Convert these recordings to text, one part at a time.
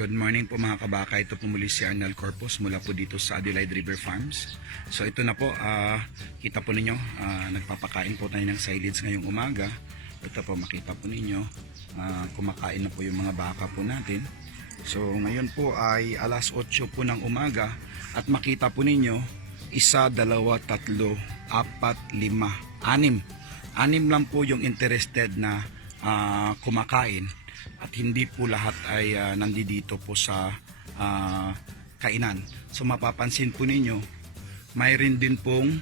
Good morning po mga kabaka. Ito po muli si Arnel Corpus mula po dito sa Adelaide River Farms. So ito na po, ah, kita po ninyo, ah, nagpapakain po tayo ng silage ngayong umaga. Ito po, makita po ninyo, ah, kumakain na po yung mga baka po natin. So ngayon po ay alas 8 po ng umaga at makita po ninyo, isa, dalawa, tatlo, apat, lima, anim. Anim lang po yung interested na ah, kumakain at hindi po lahat ay uh, nandito po sa ah, kainan. So mapapansin po ninyo, mayroon din pong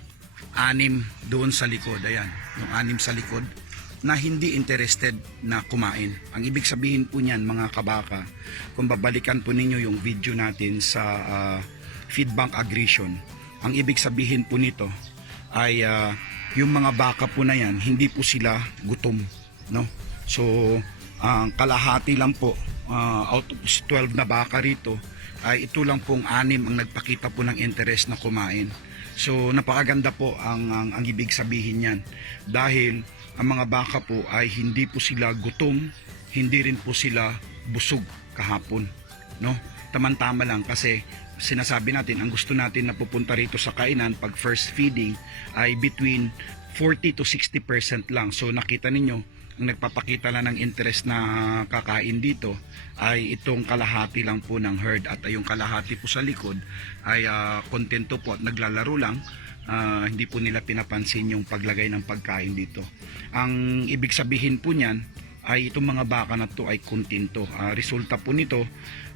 anim doon sa likod. Ayan, yung anim sa likod na hindi interested na kumain. Ang ibig sabihin po niyan mga kabaka, kung babalikan po ninyo yung video natin sa ah, feed bank aggression, ang ibig sabihin po nito ay ah, yung mga baka po na yan, hindi po sila gutom. No? So, ang kalahati lang po ah, out of 12 na baka rito ay ito lang pong anim ang nagpakita po ng interest na kumain. So napakaganda po ang, ang, ang ibig sabihin niyan dahil ang mga baka po ay hindi po sila gutom, hindi rin po sila busog kahapon. No? Tamang-tama lang kasi sinasabi natin ang gusto natin na pupunta rito sa kainan pag first feeding ay between 40 to 60% lang. So nakita ninyo nagpapakita lang ng interest na kakain dito ay itong kalahati lang po ng herd. At yung kalahati po sa likod ay ah, kontento po at naglalaro lang. Ah, hindi po nila pinapansin yung paglagay ng pagkain dito. Ang ibig sabihin po niyan ay itong mga baka na to ay kontento. Ah, resulta po nito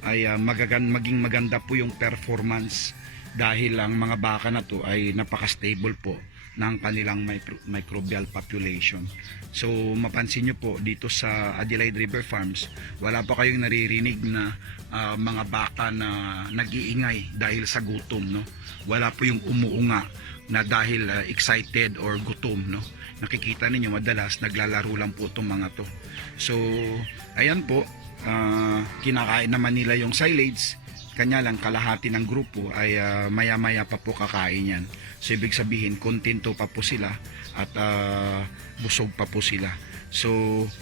ay ah, magagan, maging maganda po yung performance dahil ang mga baka na to ay napaka-stable po ng kanilang micro- microbial population. So mapansin nyo po dito sa Adelaide River Farms, wala pa kayong naririnig na ah, mga baka na nag-iingay dahil sa gutom, no? Wala po yung umuunga na dahil ah, excited or gutom, no? Nakikita ninyo madalas naglalaro lang po itong mga to. So ayan po, ah, kinakain naman nila yung silage, kanya lang kalahati ng grupo ay ah, maya-maya pa po kakain yan. So ibig sabihin, kontento pa po sila at ah, busog pa po sila. So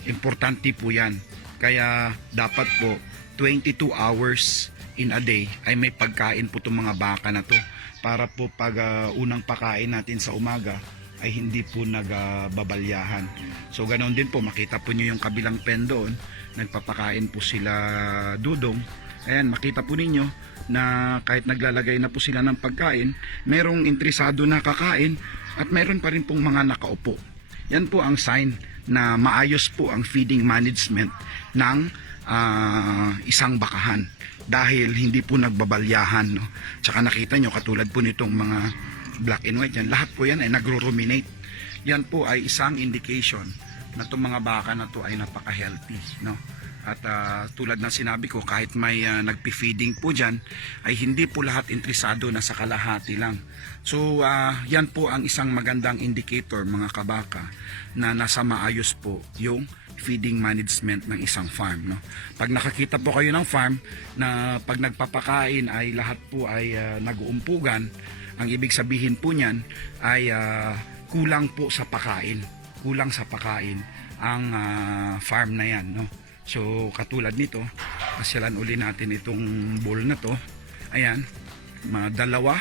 importante po yan. Kaya dapat po 22 hours in a day ay may pagkain po itong mga baka na to para po pag ah, unang pakain natin sa umaga ay hindi po nagbabalyahan. So ganoon din po, makita po nyo yung kabilang pen doon, nagpapakain po sila dudong. Ayan, makita po ninyo na kahit naglalagay na po sila ng pagkain, merong interesado na kakain at meron pa rin pong mga nakaupo. Yan po ang sign na maayos po ang feeding management ng ah, isang bakahan dahil hindi po nagbabalyahan no. Tsaka nakita nyo katulad po nitong mga black and white yan, lahat po yan ay nagro-ruminate. Yan po ay isang indication na itong mga baka na to ay napaka-healthy no. At ah, tulad ng sinabi ko, kahit may ah, nagpi-feeding po dyan, ay hindi po lahat interesado na sa kalahati lang. So, ah, yan po ang isang magandang indicator mga kabaka na nasa maayos po yung feeding management ng isang farm. No? Pag nakakita po kayo ng farm na pag nagpapakain ay lahat po ay ah, nag-uumpugan, ang ibig sabihin po niyan ay ah, kulang po sa pakain. Kulang sa pakain ang ah, farm na yan. No? So katulad nito, pasyalan uli natin itong bowl na to. Ayan, mga dalawa,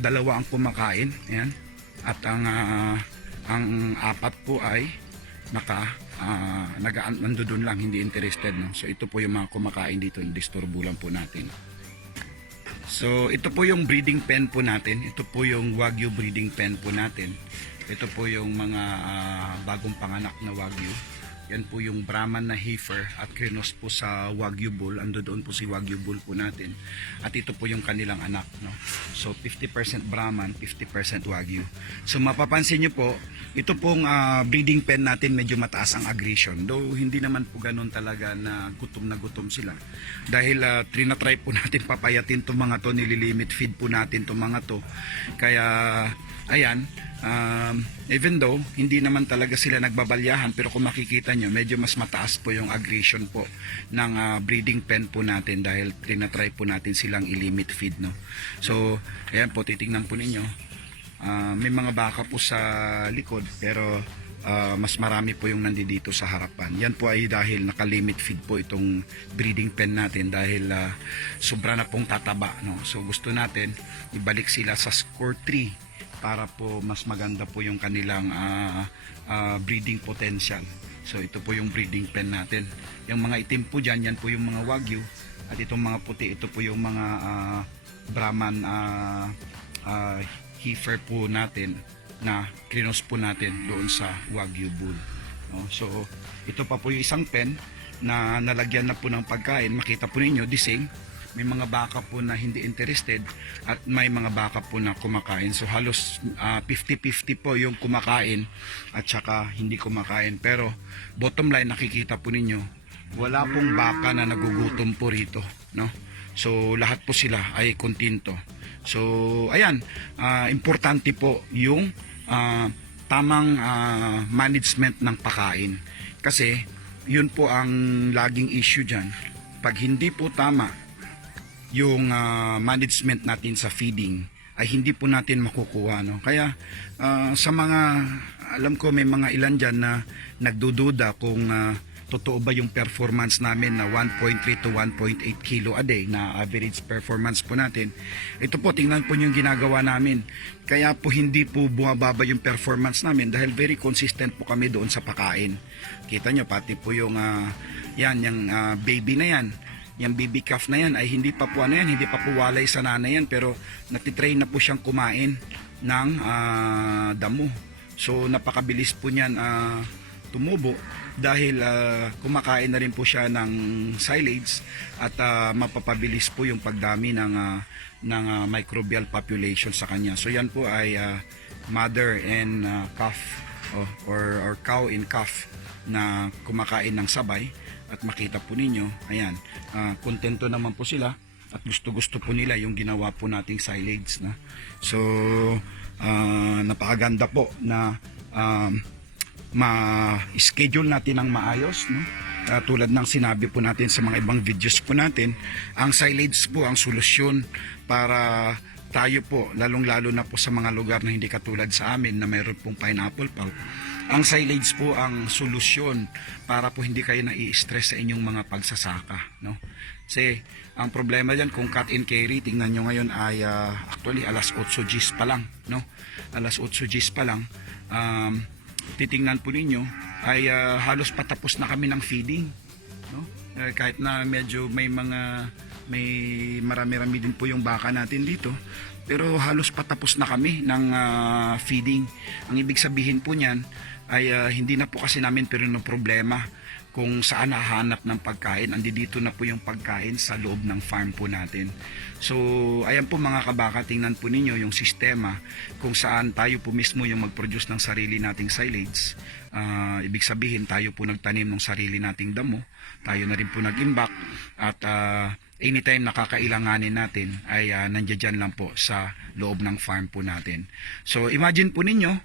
dalawa ang kumakain. Ayan. At ang ah, ang apat po ay naka uh, nagaan nandoon lang hindi interested no. So ito po yung mga kumakain dito, disturbo lang po natin. So ito po yung breeding pen po natin. Ito po yung Wagyu breeding pen po natin. Ito po yung mga ah, bagong panganak na Wagyu. Yan po yung Brahman na heifer at krinos po sa Wagyu Bull. Ando doon po si Wagyu Bull po natin. At ito po yung kanilang anak. No? So 50% Brahman, 50% Wagyu. So mapapansin nyo po, ito pong ah, breeding pen natin medyo mataas ang aggression. Though hindi naman po ganun talaga na gutom na gutom sila. Dahil uh, trinatry po natin papayatin itong mga to, nililimit feed po natin itong mga to. Kaya ayan, um, even though hindi naman talaga sila nagbabalyahan pero kung makikita nyo medyo mas mataas po yung aggression po ng ah, breeding pen po natin dahil tinatry po natin silang ilimit feed no so ayan po titingnan po ninyo Ah, may mga baka po sa likod pero ah, mas marami po yung nandito sa harapan. Yan po ay dahil naka-limit feed po itong breeding pen natin dahil ah, sobra na pong tataba. No? So gusto natin ibalik sila sa score 3 para po mas maganda po yung kanilang ah, ah, breeding potential. So ito po yung breeding pen natin. Yung mga itim po dyan, yan po yung mga wagyu. At itong mga puti, ito po yung mga ah, Brahman ah, ah, heifer po natin na krinos po natin doon sa Wagyu Bull. No? So, ito pa po yung isang pen na nalagyan na po ng pagkain. Makita po ninyo, same. May mga baka po na hindi interested at may mga baka po na kumakain. So, halos ah, 50-50 po yung kumakain at saka hindi kumakain. Pero, bottom line, nakikita po ninyo, wala pong baka na nagugutom po rito. No? So, lahat po sila ay kontento. So, ayan, ah, importante po yung ah, tamang ah, management ng pakain. Kasi, yun po ang laging issue dyan. Pag hindi po tama yung ah, management natin sa feeding, ay hindi po natin makukuha. No? Kaya, ah, sa mga, alam ko may mga ilan dyan na nagdududa kung ah, totoo ba yung performance namin na 1.3 to 1.8 kilo a day na average performance po natin. Ito po, tingnan po yung ginagawa namin. Kaya po hindi po bumababa yung performance namin dahil very consistent po kami doon sa pakain. Kita nyo, pati po yung, ah, yan, yung ah, baby na yan yung baby calf na yan ay hindi pa po ano yan, hindi pa po walay sa nanay yan pero natitrain na po siyang kumain ng ah, damo. So napakabilis po niyan ah, tumubo dahil ah, kumakain na rin po siya ng silage at ah, mapapabilis po yung pagdami ng ah, ng ah, microbial population sa kanya. So yan po ay ah, mother and ah, calf oh, or or cow in calf na kumakain ng sabay at makita po ninyo, ayan, ah, kontento naman po sila at gusto-gusto po nila yung ginawa po nating silage na. So, ah, napakaganda po na um, ma-schedule natin ng maayos, no? Ah, tulad ng sinabi po natin sa mga ibang videos po natin, ang silage po ang solusyon para tayo po, lalong-lalo na po sa mga lugar na hindi katulad sa amin na mayroon pong pineapple pulp. Ang silage po ang solusyon para po hindi kayo nai-stress sa inyong mga pagsasaka. No? Kasi ang problema dyan, kung cut and carry, tingnan nyo ngayon ay ah, actually alas 8 Gs pa lang. No? Alas 8 Gs pa lang. Um, titingnan po ninyo ay ah, halos patapos na kami ng feeding. No? Eh, kahit na medyo may mga may marami-rami din po yung baka natin dito pero halos patapos na kami ng ah, feeding. Ang ibig sabihin po niyan ay ah, hindi na po kasi namin pero no problema kung saan hahanap ng pagkain. Andi dito na po yung pagkain sa loob ng farm po natin. So, ayan po mga kabaka, tingnan po ninyo yung sistema kung saan tayo po mismo yung mag-produce ng sarili nating silage. Ah, ibig sabihin, tayo po nagtanim ng sarili nating damo. Tayo na rin po nag-imbak at ah, anytime nakakailanganin natin ay uh, nandiyan lang po sa loob ng farm po natin. So, imagine po ninyo,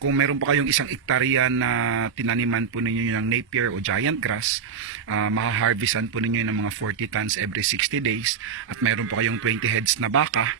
kung meron pa kayong isang ektarya na tinaniman po ninyo ng napier o giant grass, uh, maha-harvestan po ninyo ng mga 40 tons every 60 days at meron pa kayong 20 heads na baka,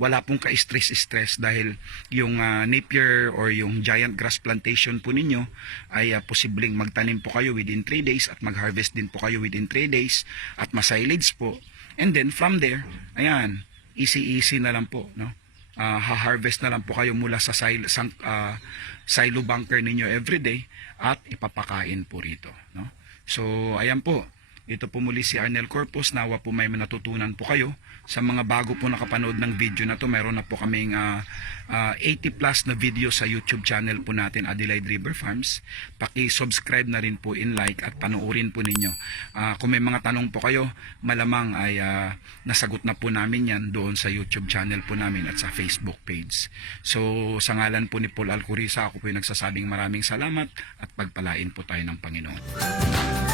wala pong ka-stress-stress dahil yung ah, napier or yung giant grass plantation po ninyo ay ah, posibleng magtanim po kayo within 3 days at mag-harvest din po kayo within 3 days at masilage po. And then from there, ayan, easy-easy na lang po, no? Ah, ha-harvest na lang po kayo mula sa silo, sang, ah, silo bunker ninyo everyday at ipapakain po rito. No? So, ayan po. Ito po muli si Arnel Corpus. Nawa po may natutunan po kayo. Sa mga bago po nakapanood ng video na to, mayroon na po kaming ah, ah, 80 plus na video sa YouTube channel po natin, Adelaide River Farms. Paki-subscribe na rin po in like at panoorin po ninyo. Ah, kung may mga tanong po kayo, malamang ay ah, nasagot na po namin yan doon sa YouTube channel po namin at sa Facebook page. So, sa ngalan po ni Paul Alcurisa, ako po yung nagsasabing maraming salamat at pagpalain po tayo ng Panginoon.